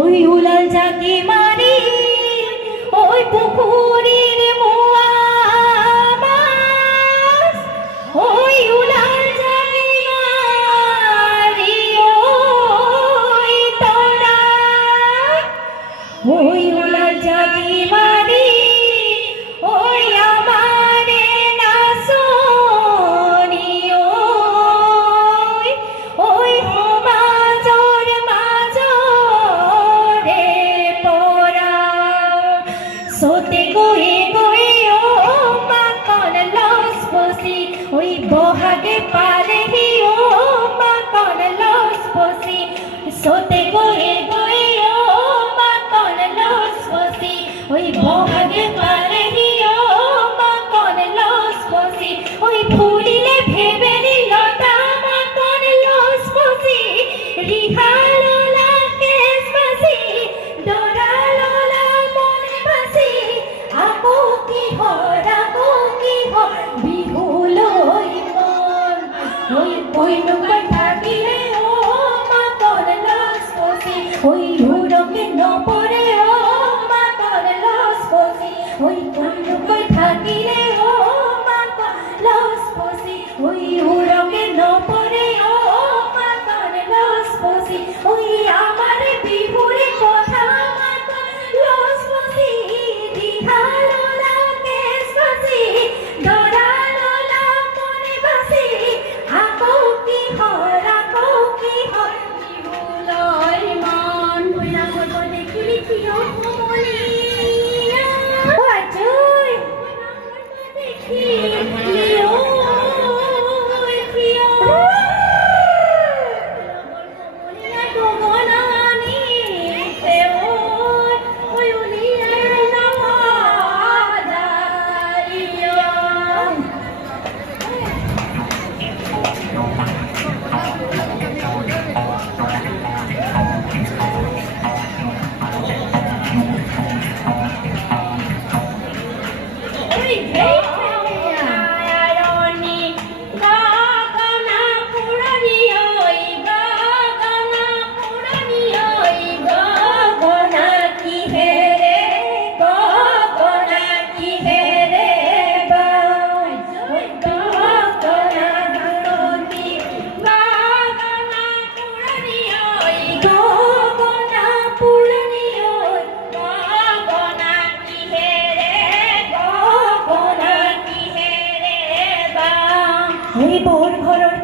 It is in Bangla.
ওই উলাল জাকি মারি ওই পুকুরের মোয়া মাছ, ওই উলাল জাকি মারি ওই তোরা, ওই উলাল জাকি মারি ওই আমারে নাসনি, ওই মাঝর মাঝরে পরা সোতে গোয়ে গোয়ে ও মাখন লস বসি, ওই বহাগে পারে হি ও মাখন লস বসি, সোতে গোয়ে গোয়ে ও মাখন লস বসি, ওই বহাগে পারে হি ও মাখন লস বসি, ওই ফুলিলে ভেবে নিল তা মাখন লস বসি, রিহালো লাকেশ বসি ডরালো লা মনে বাসি, আকো কি হর বিহুল ওই মন, ওই নৌকায় থাকিলে ও মাখন লস বসি, ওই উড়কে ন পরে ও মাখন লস বসি, ওই নৌকায় থাকিলে ও মাখন লস বসি, ওই উড়কে ন পরে ও মাখন লস বসি, ওই আমার বিহুরে কথা মাখন লস বসি, দিহালো লাকেশ বসি ডরালো লা মনে বাসি, আকো কি হর বিহুল ওই মন, বইলা গল্প দেখিলি কিও মলিয়া বাজুই দেখিলিও কিও মলিয়া গগনানি ওই উলিয়া নামাদাইয়া। ওই আয়রনি গাগনা পুরানি, ওই গাগনা পুরানি, ওই গগনা কি হেরে গগনা কি হেরে বাই, ওই গগনা পুরানি গাগনা পুরানি, ওই গগনা পুরানি, ওই গগনা কি হেরে গগনা কি হেরে বা, ওই বোর ঘরর